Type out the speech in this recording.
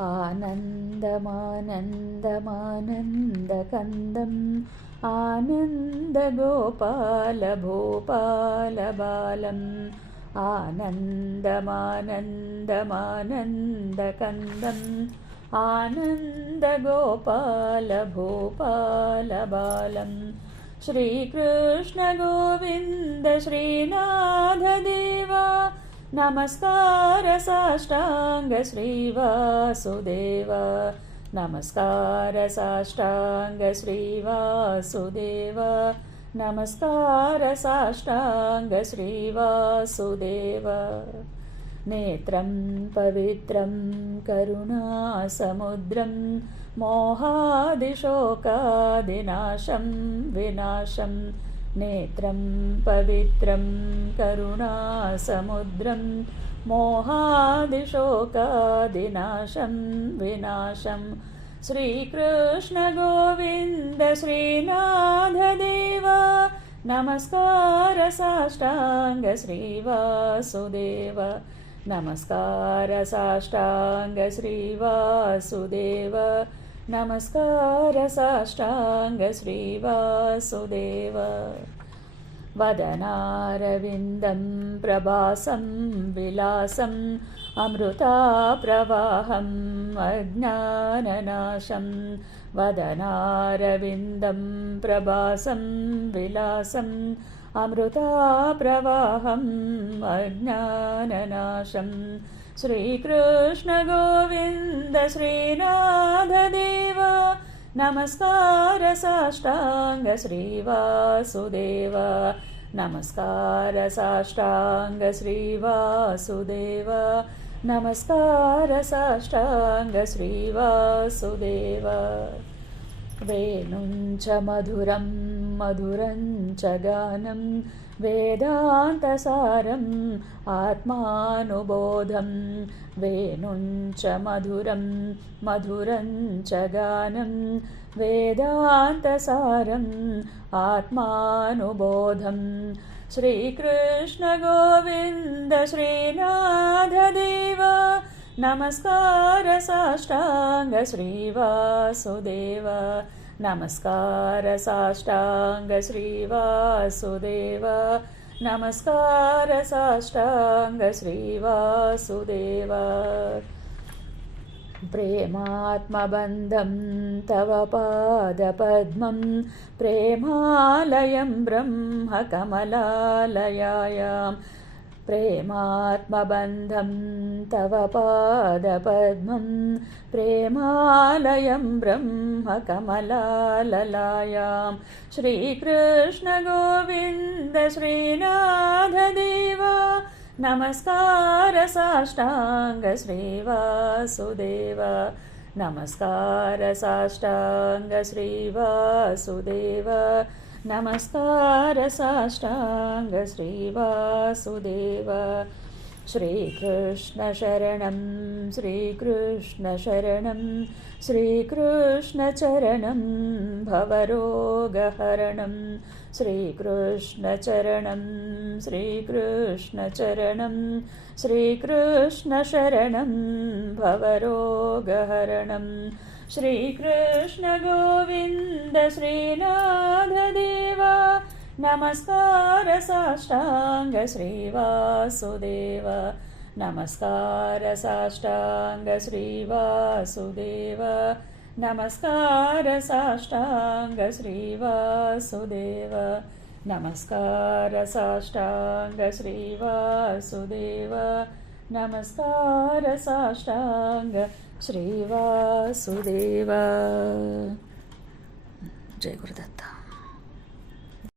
आनन्दमानन्दमानन्दकन्दम् आनन्दगोपालभूपालबालम् आनन्दमानन्दमानन्दकन्दम् आनन्दगोपालभूपालबालम् श्रीकृष्ण गोविन्द श्रीनाथदेवा नमस्कार साष्टांग श्रीवासुदेव नमस्कार साष्टांग श्रीवासुदेव नमस्कार साष्टांग श्रीवासुदेव नेत्रं पवित्रं करुणासमुद्रं मोहादिशोकादिनाशं विनाशं नेत्रं पवित्रं करुणासमुद्रं मोहादिशोकादिनाशं विनाशं श्रीकृष्ण गोविन्द श्रीनाथदेव नमस्कार साष्टांग श्रीवासुदेव नमस्कार साष्टांग श्रीवासुदेव नमस्कार साष्टांग श्रीवासुदेव वदनारविन्दं प्रभासं विलासम् अमृताप्रवाहम् अज्ञाननाशं वदनारविन्दं प्रभासं विलासम् अमृताप्रवाहम् अज्ञाननाशं श्रीकृष्ण गोविन्द श्रीनाथदेव नमस्कार साष्टांग श्रीवासुदेव नमस्कार साष्टांग श्रीवासुदेव नमस्कार साष्टांग श्रीवासुदेव वेणुञ्च मधुरं मधुरञ्च गानं वेदान्तसारम् आत्मानुबोधं वेणुञ्च मधुरं मधुरञ्च गानं वेदान्तसारम् आत्मानुबोधं श्रीकृष्ण गोविन्द श्रीनाथदेव नमस्कार साष्टांग श्रीवासुदेव नमस्कार साष्टांग श्रीवासुदेव नमस्कार साष्टांग श्रीवासुदेव प्रेमात्मबन्धं तव पादपद्मं प्रेमालयं ब्रह्मकमलालयायां प्रेमात्मबन्धं तव पादपद्मं प्रेमालयं ब्रह्मकमलालयां श्रीकृष्ण गोविन्द श्रीनाथदेव नमस्कार साष्टांग श्रीवासुदेव नमस्कार साष्टांग श्रीवासुदेव नमस्कार साष्टांग श्रीवासुदेव श्रीकृष्ण शरणं श्रीकृष्ण शरणं श्रीकृष्ण चरणं भवरोगहरणं श्रीकृष्ण चरणं श्रीकृष्ण चरणं श्रीकृष्ण शरणं भवरोगहरणं श्रीकृष्ण गोविन्द श्रीनाथदेव नमस्कार साष्टांग श्रीवासुदेव नमस्कार साष्टांग श्रीवासुदेव नमस्कार साष्टांग श्रीवासुदेव नमस्कार साष्टांग श्रीवासुदेव नमस्कार साष्टांग श्रीवासुदेव जय गुरुदत्त।